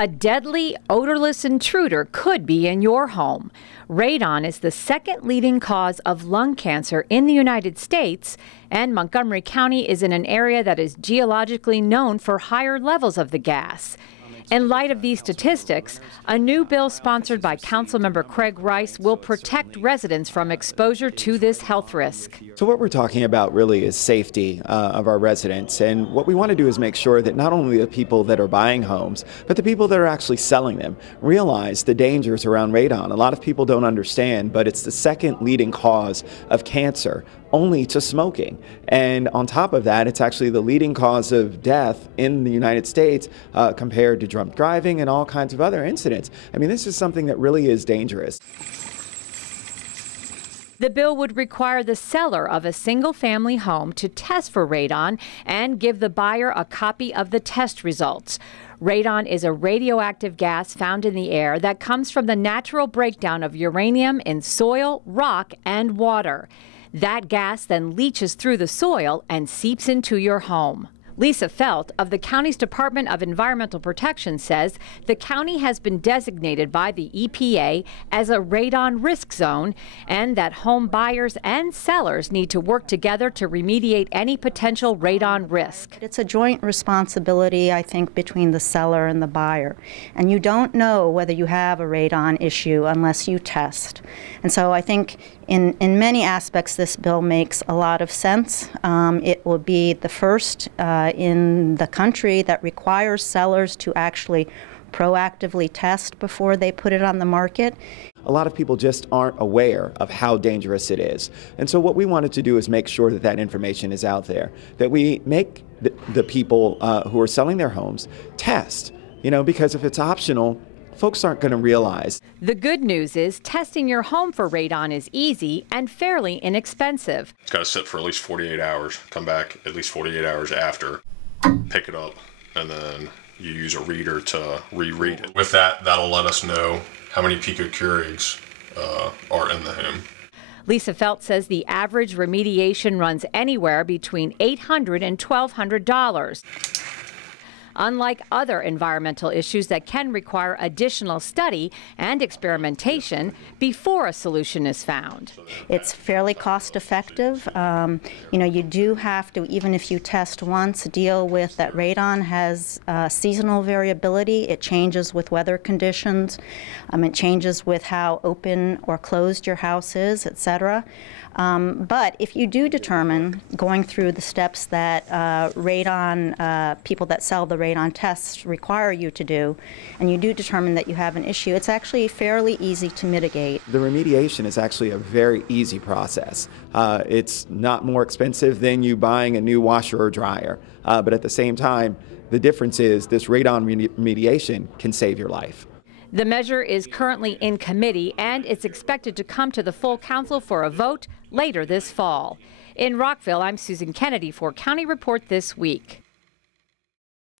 A deadly, odorless intruder could be in your home. Radon is the second leading cause of lung cancer in the United States, and Montgomery County is in an area that is geologically known for higher levels of the gas. In light of these statistics, a new bill sponsored by Councilmember Craig Rice will protect residents from exposure to this health risk. So what we're talking about really is safety of our residents, and what we want to do is make sure that not only the people that are buying homes, but the people that are actually selling them realize the dangers around radon. A lot of people don't understand, but it's the second leading cause of cancer, only to smoking. And on top of that, it's actually the leading cause of death in the United States compared to drunk driving and all kinds of other incidents. I mean, this is something that really is dangerous. The bill would require the seller of a single-family home to test for radon and give the buyer a copy of the test results. Radon is a radioactive gas found in the air that comes from the natural breakdown of uranium in soil, rock, and water. That gas then leaches through the soil and seeps into your home. Lisa Felt of the county's Department of Environmental Protection says the county has been designated by the EPA as a radon risk zone, and that home buyers and sellers need to work together to remediate any potential radon risk. It's a joint responsibility, I think, between the seller and the buyer. And you don't know whether you have a radon issue unless you test. And so I think in many aspects this bill makes a lot of sense. It will be the first in the country that requires sellers to actually proactively test before they put it on the market. A lot of people just aren't aware of how dangerous it is. And so what we wanted to do is make sure that that information is out there, that we make the people who are selling their homes test, because if it's optional, folks aren't going to realize. The good news is testing your home for radon is easy and fairly inexpensive. It's got to sit for at least 48 hours, come back at least 48 hours after, pick it up, and then you use a reader to reread it. With that, that'll let us know how many picocuries are in the home. Lisa Felt says the average remediation runs anywhere between $800 and $1,200. Unlike other environmental issues that can require additional study and experimentation before a solution is found. It's fairly cost effective. You do have to, even if you test once, deal with that radon has seasonal variability. It changes with weather conditions. It changes with how open or closed your house is, etc. But if you do determine, going through the steps that people that sell the radon tests require you to do, and you do determine that you have an issue, it's actually fairly easy to mitigate. The remediation is actually a very easy process. It's not more expensive than you buying a new washer or dryer, but at the same time, the difference is this radon remediation can save your life. The measure is currently in committee, and it's expected to come to the full council for a vote later this fall. In Rockville, I'm Susan Kennedy for County Report This Week.